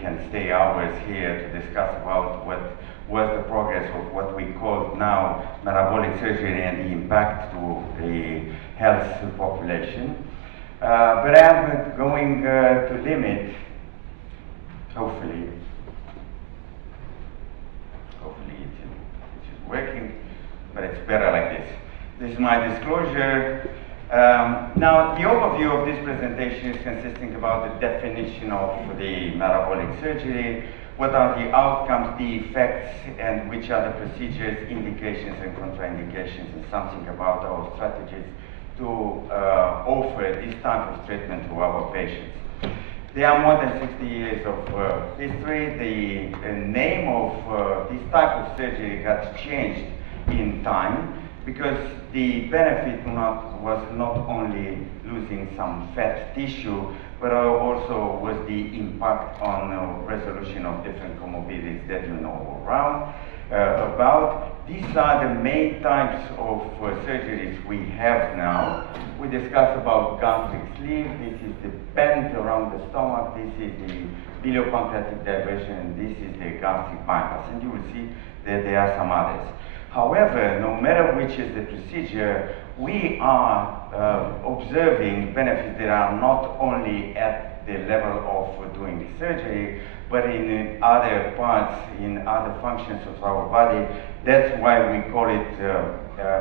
can stay hours here to discuss about what was the progress of what we call now metabolic surgery and the impact to the health population. But I'm going to limit, hopefully it is working, but it's better like this. This is my disclosure. Now, the overview of this presentation is consisting about the definition of the metabolic surgery, what are the outcomes, the effects, and which are the procedures, indications, and contraindications, and something about our strategies to offer this type of treatment to our patients. There are more than 60 years of history. The name of this type of surgery has changed in time because the benefit was not only losing some fat tissue, but also was the impact on resolution of different comorbidities that you know about. These are the main types of surgeries we have now. We discussed about gastric sleeve. This is the bend around the stomach. This is the biliopancreatic diversion, and this is the gastric bypass. And you will see that there are some others. However, no matter which is the procedure, we are observing benefits that are not only at the level of doing the surgery, but in other parts, in other functions of our body. That's why we call it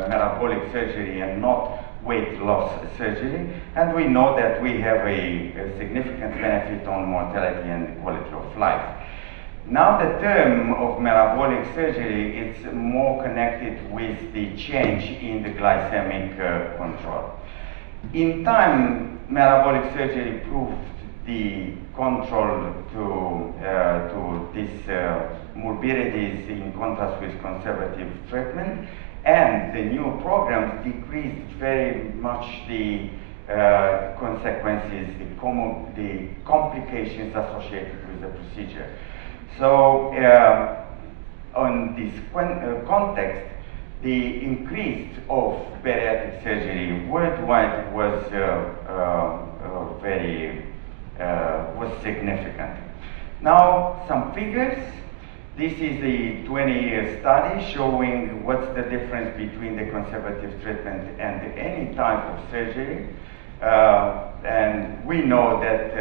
metabolic surgery and not weight loss surgery. And we know that we have a significant benefit on mortality and quality of life. Now the term of metabolic surgery is more connected with the change in the glycemic control. In time, metabolic surgery proved the control to these morbidities in contrast with conservative treatment, and the new programs decreased very much the consequences, the complications associated with the procedure. So, on this context, the increase of bariatric surgery worldwide was was significant. Now, some figures. This is a 20-year study showing what's the difference between the conservative treatment and any type of surgery. And we know that,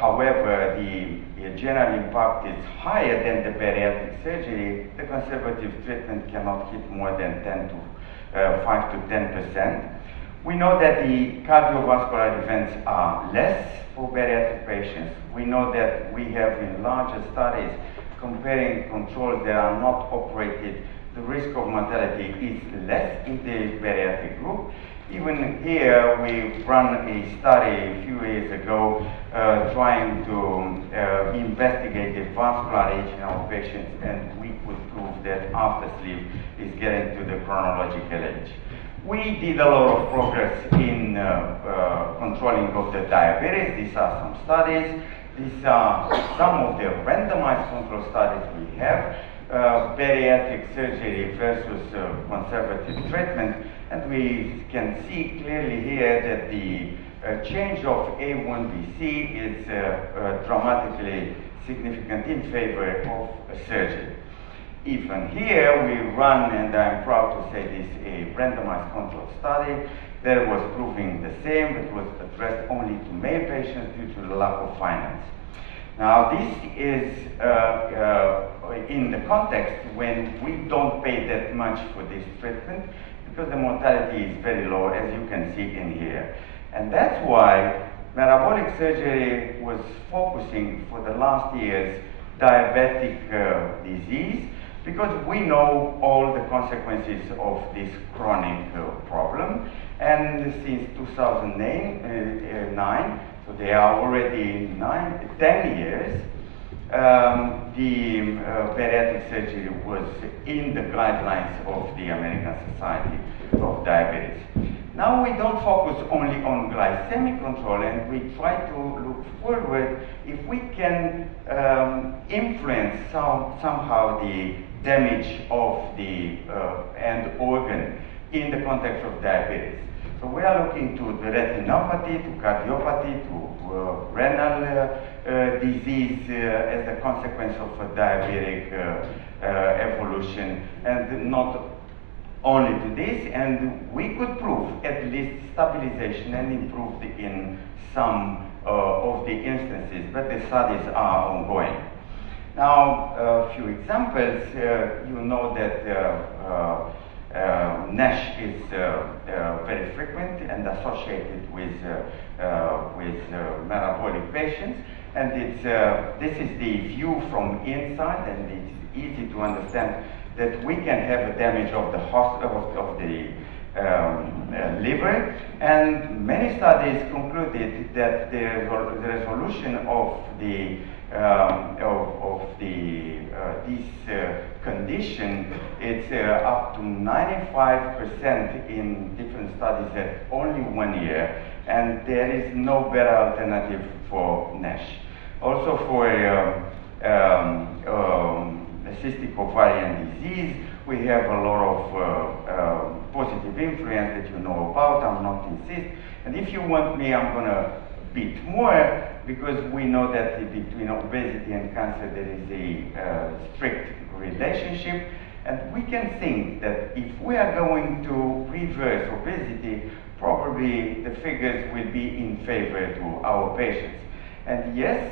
however, the general impact is higher than the bariatric surgery. The conservative treatment cannot hit more than 5 to 10%. We know that the cardiovascular events are less for bariatric patients. We know that we have in larger studies comparing controls that are not operated, the risk of mortality is less in the bariatric group. Even here, we run a study a few years ago trying to investigate the vascular age in our patients, and we could prove that after sleep is getting to the chronological age. We did a lot of progress in controlling of the diabetes. These are some studies. These are some of the randomized control studies we have, bariatric surgery versus conservative treatment. And we can see clearly here that the change of A1BC is dramatically significant in favor of surgery. Even here, we run, and I'm proud to say this, a randomized control study that was proving the same. It was addressed only to male patients due to the lack of finance. Now, this is in the context when we don't pay that much for this treatment because the mortality is very low, as you can see in here. And that's why metabolic surgery was focusing for the last years diabetic disease, because we know all the consequences of this chronic problem. And since 2009, so they are already 10 years, the bariatric surgery was in the guidelines of the American Society of Diabetes. Now we don't focus only on glycemic control, and we try to look forward if we can influence somehow the damage of the end organ in the context of diabetes. So we are looking to the retinopathy, to cardiopathy, to renal disease as a consequence of a diabetic evolution, and not only to this, and we could prove at least stabilization and improved in some of the instances, but the studies are ongoing. Now, a few examples. You know that NASH is very frequent and associated with metabolic patients, and this is the view from inside, and it's easy to understand that we can have a damage of the liver, and many studies concluded that the resolution of this condition is up to 95% in different studies at only 1 year, and there is no better alternative for NASH. Also for cystic ovarian disease, we have a lot of positive influence that you know about. I'm not insist. And if you want me, I'm going to beat more, because we know that between obesity and cancer there is a strict relationship. And we can think that if we are going to reverse obesity, probably the figures will be in favor to our patients. And yes,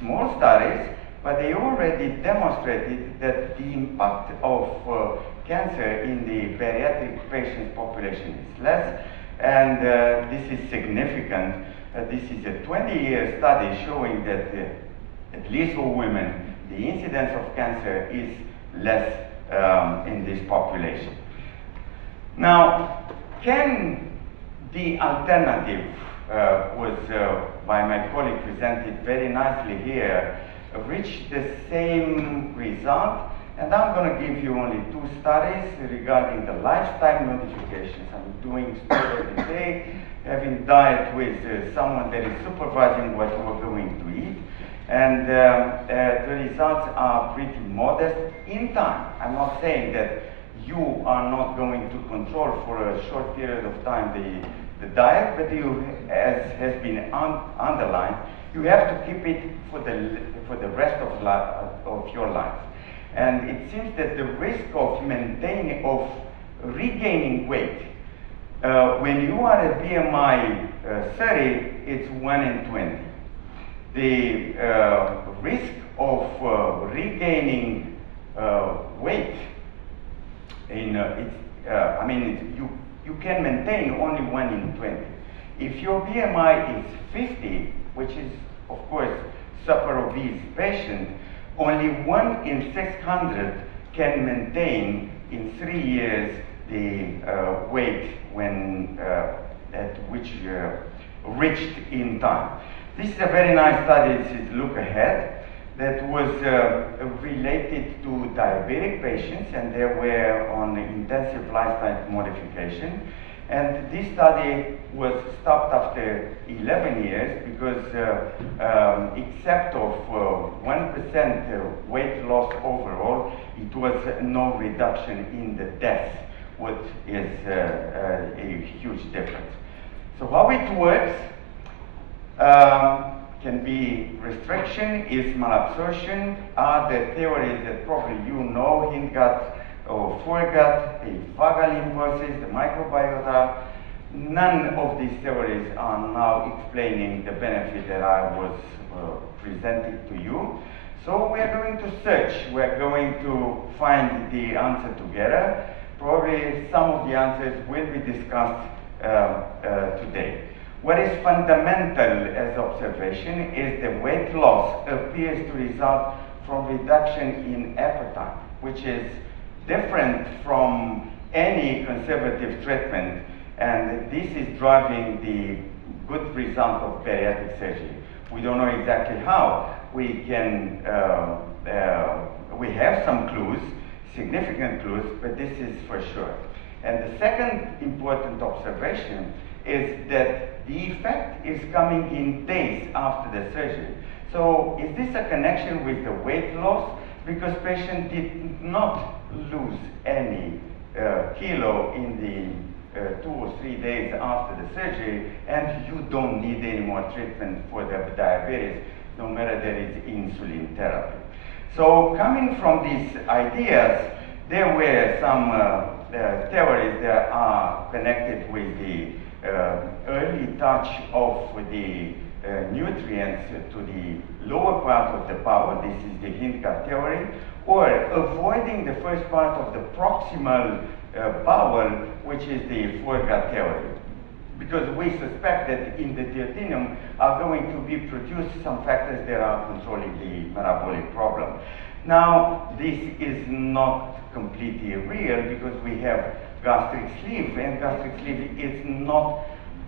small studies, but they already demonstrated that the impact of cancer in the bariatric patient population is less, and this is significant. This is a 20-year study showing that at least for women, the incidence of cancer is less in this population. Now, can the alternative was by my colleague presented very nicely here, reach the same result? And I'm going to give you only 2 studies regarding the lifestyle modifications. I'm doing study every day, having diet with someone that is supervising what we're going to eat. And the results are pretty modest in time. I'm not saying that you are not going to control for a short period of time the diet, but you, as has been underlined, you have to keep it for the rest of your life. And it seems that the risk of regaining weight, when you are at BMI 30, it's 1 in 20. The risk of regaining weight, you can maintain only 1 in 20. If your BMI is 50, which is, of course, super obese patient, only 1 in 600 can maintain in 3 years the weight when at which reached in time. This is a very nice study. This is Look Ahead, that was related to diabetic patients, and they were on intensive lifestyle modification. And this study was stopped after 11 years because except of 1% weight loss overall, it was no reduction in the death, which is a huge difference. So how it works can be restriction, is malabsorption, are the theories that probably you know, hindgut or foregut, the vagal impulses, the microbiota. None of these theories are now explaining the benefit that I was presenting to you. So we are going to search, we are going to find the answer together. Probably some of the answers will be discussed today. What is fundamental as observation is the weight loss appears to result from reduction in appetite, which is different from any conservative treatment, and this is driving the good result of bariatric surgery. We don't know exactly how. We can, we have some clues, significant clues, but this is for sure. And the second important observation is that the effect is coming in days after the surgery. So is this a connection with the weight loss? Because patient did not lose any kilo in 2 or 3 days after the surgery, and you don't need any more treatment for the diabetes, no matter that it's insulin therapy. So coming from these ideas, there were some theories that are connected with the early touch of the nutrients to the lower part of the bowel. This is the Hindka theory, or avoiding the first part of the proximal bowel, which is the foregut theory. Because we suspect that in the duodenum are going to be produced some factors that are controlling the metabolic problem. Now, this is not completely real because we have gastric sleeve, and gastric sleeve is not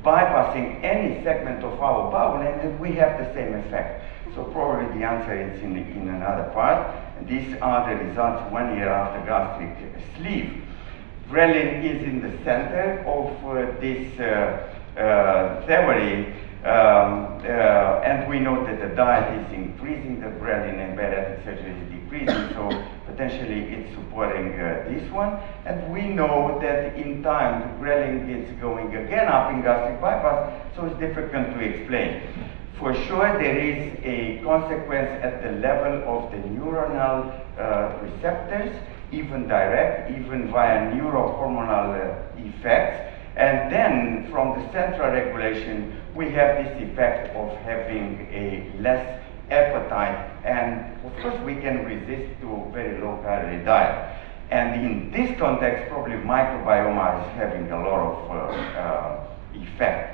bypassing any segment of our bowel, and we have the same effect. So probably the answer is in another part. And these are the results 1 year after gastric sleeve. Ghrelin is in the center of this theory, and we know that the diet is increasing the ghrelin and bariatric surgery is decreasing, so potentially it's supporting this one. And we know that in time the ghrelin is going again up in gastric bypass, so it's difficult to explain. For sure there is a consequence at the level of the neuronal receptors, even direct, even via neurohormonal effects. And then from the central regulation, we have this effect of having a less appetite, and of course we can resist to very low calorie diet. And in this context, probably microbiome is having a lot of effect.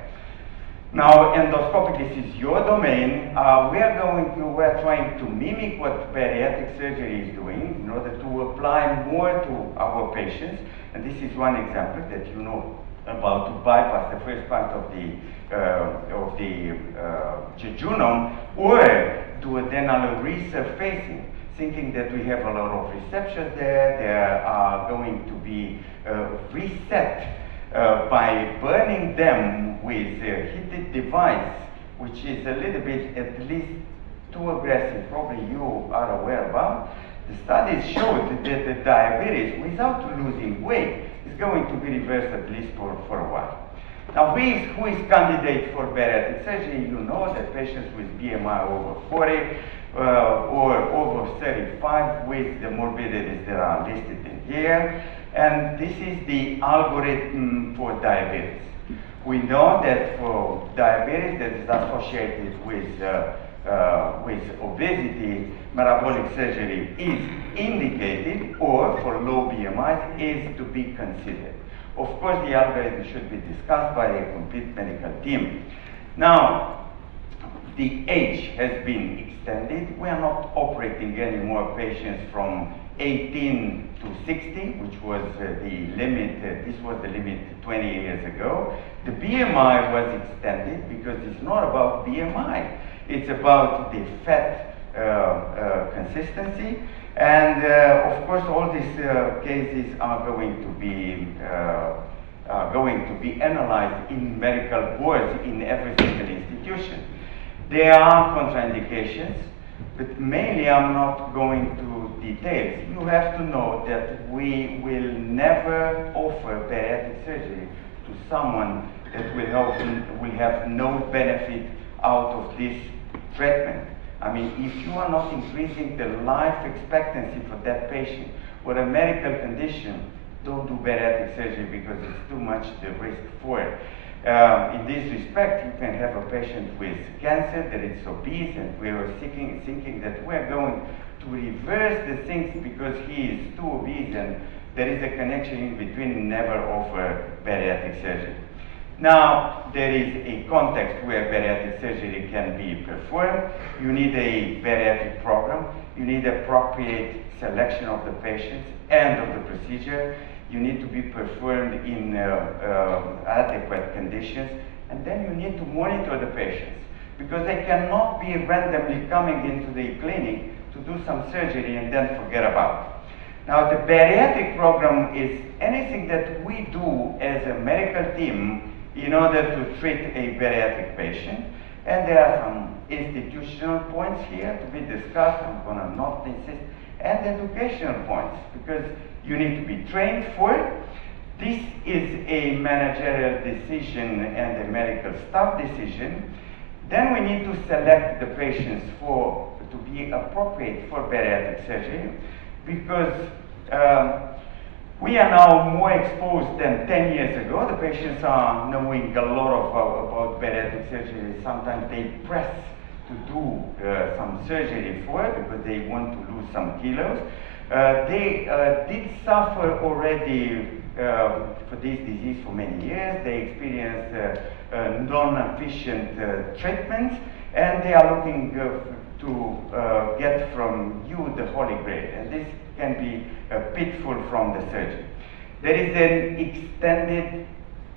Now, endoscopy, this is your domain. We're trying to mimic what bariatric surgery is doing in order to apply more to our patients. And this is one example that you know about, to bypass the first part of the jejunum, or duodenal resurfacing, thinking that we have a lot of receptors there. They are going to be reset by burning them with a heated device, which is a little bit at least too aggressive, probably you are aware about. The studies showed that the diabetes, without losing weight, is going to be reversed at least for a while. Now, who is candidate for bariatric surgery? You know that patients with BMI over 40 or over 35 with the morbidities that are listed in here. And this is the algorithm for diabetes. We know that for diabetes that is associated with obesity, metabolic surgery is indicated, or for low BMI is to be considered. Of course, the algorithm should be discussed by a complete medical team. Now, the age has been extended. We are not operating any more patients from 18 to 60, which was the limit. This was the limit 20 years ago. The BMI was extended because it's not about BMI. It's about the fat consistency. And of course, all these cases are going to be analyzed in medical boards in every single institution. There are contraindications, but mainly I'm not going to details. You have to know that we will never offer bariatric surgery to someone that will have no benefit out of this treatment. I mean, if you are not increasing the life expectancy for that patient or a medical condition, don't do bariatric surgery because it's too much the risk for it. In this respect, you can have a patient with cancer that is obese, and we are thinking that we're going to reverse the things because he is too obese, and there is a connection in between, never offer bariatric surgery. Now, there is a context where bariatric surgery can be performed. You need a bariatric program. You need appropriate selection of the patients and of the procedure. You need to be performed in adequate conditions. And then you need to monitor the patients, because they cannot be randomly coming into the clinic to do some surgery and then forget about it. Now, the bariatric program is anything that we do as a medical team in order to treat a bariatric patient. And there are some institutional points here to be discussed. I'm going to not insist. And educational points, because you need to be trained for it. This is a managerial decision and a medical staff decision. Then we need to select the patients to be appropriate for bariatric surgery, because we are now more exposed than 10 years ago. The patients are knowing a lot about bariatric surgery. Sometimes they press to do some surgery for it because they want to lose some kilos. They did suffer already for this disease for many years. They experienced non-efficient treatments, and they are looking to get from you the Holy Grail. And this can be a pitfall from the surgery. There is an extended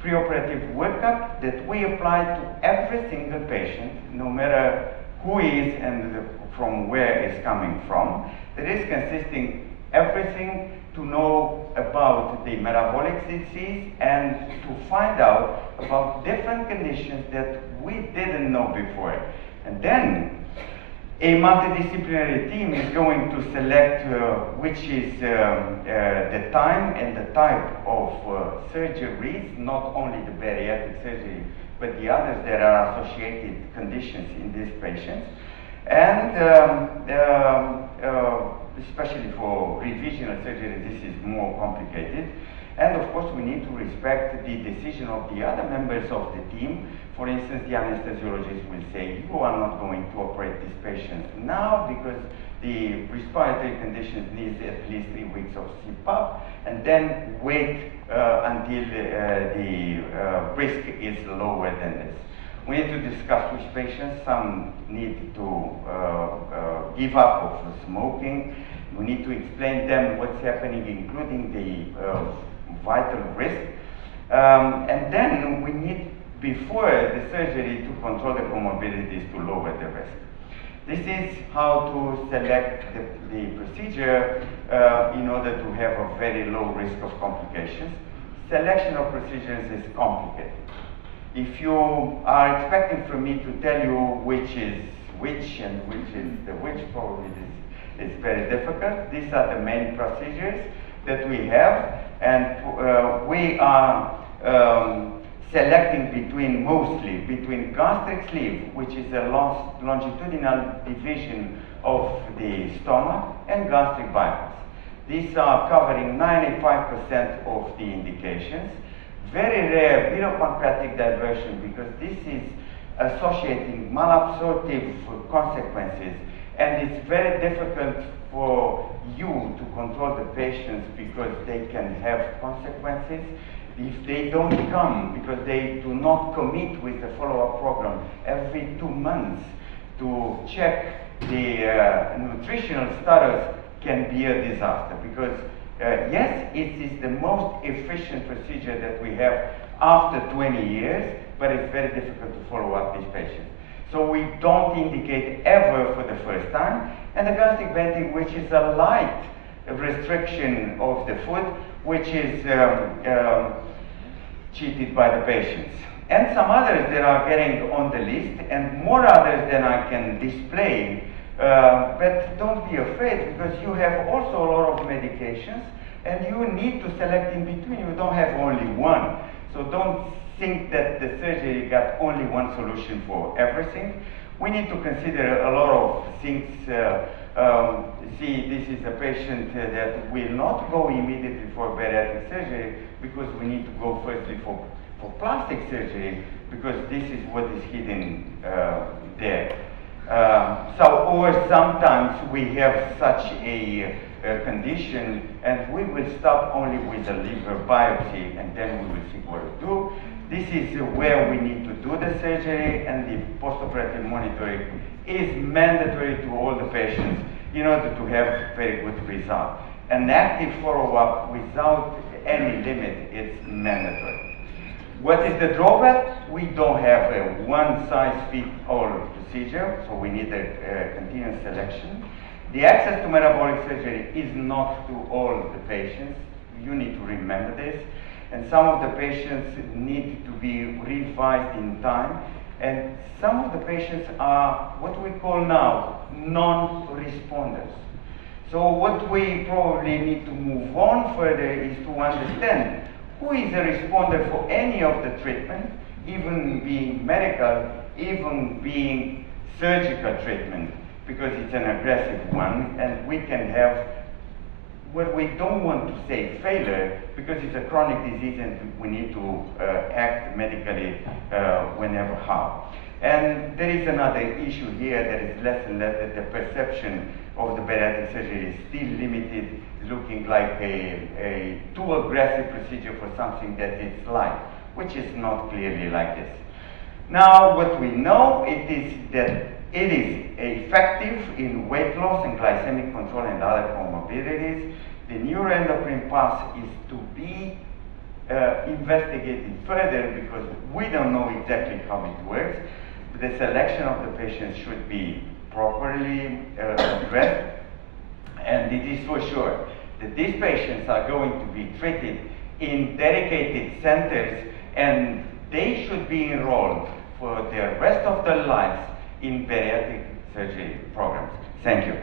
preoperative workup that we apply to every single patient, no matter who is and from where is coming from. That is consisting everything to know about the metabolic disease and to find out about different conditions that we didn't know before. And then a multidisciplinary team is going to select which is the time and the type of surgeries, not only the bariatric surgery, but the others that are associated conditions in these patients. And especially for revisional surgery, this is more complicated. And of course, we need to respect the decision of the other members of the team. For instance, the anesthesiologist will say, you are not going to operate this patient now because the respiratory conditions need at least 3 weeks of CPAP, and then wait until the risk is lower than this. We need to discuss which patients. Some need to give up of smoking. We need to explain them what's happening, including the vital risk. And then we need, before the surgery, to control the comorbidities to lower the risk. This is how to select the procedure in order to have a very low risk of complications. Selection of procedures is complicated. If you are expecting from me to tell you which is which and which is the which, probably this is very difficult. These are the main procedures that we have, and we are selecting mostly between gastric sleeve, which is a longitudinal division of the stomach, and gastric bypass. These are covering 95% of the indications. Very rare bilipancreatic diversion, because this is associating malabsorptive consequences, and it's very difficult for you to control the patients because they can have consequences if they don't come, because they do not commit with the follow-up program every 2 months to check the nutritional status. Can be a disaster, because yes, it is the most efficient procedure that we have after 20 years, but it's very difficult to follow up these patients. So we don't indicate ever for the first time. And the gastric venting, which is a light restriction of the food, which is cheated by the patients. And some others that are getting on the list, and more others than I can display. But don't be afraid, because you have also a lot of medications, and you need to select in between. You don't have only one. So don't think that the surgery got only one solution for everything. We need to consider a lot of things. See, this is a patient that will not go immediately for bariatric surgery, because we need to go firstly for plastic surgery, because this is what is hidden there. Or sometimes we have such a condition, and we will start only with a liver biopsy, and then we will see what to do. This is where we need to do the surgery, and the postoperative monitoring is mandatory to all the patients in order to have very good result. An active follow-up without any limit is mandatory. What is the drawback? We don't have a one-size-fits-all procedure, so we need a continuous selection. The access to metabolic surgery is not to all the patients. You need to remember this. And some of the patients need to be revised in time. And some of the patients are what we call now non-responders. So what we probably need to move on further is to understand who is a responder for any of the treatment, even being medical, even being surgical treatment, because it's an aggressive one, and we can have what we don't want to say failure, because it's a chronic disease and we need to act medically whenever how. And there is another issue here that is less and less, that the perception of the bariatric surgery is still limited, looking like a too aggressive procedure for something that is light, which is not clearly like this. Now, what we know is that it is effective in weight loss and glycemic control and other comorbidities. The neuroendocrine path is to be investigated further, because we don't know exactly how it works. The selection of the patients should be properly addressed, and it is for sure that these patients are going to be treated in dedicated centers, and they should be enrolled for the rest of their lives in bariatric surgery programs. Thank you.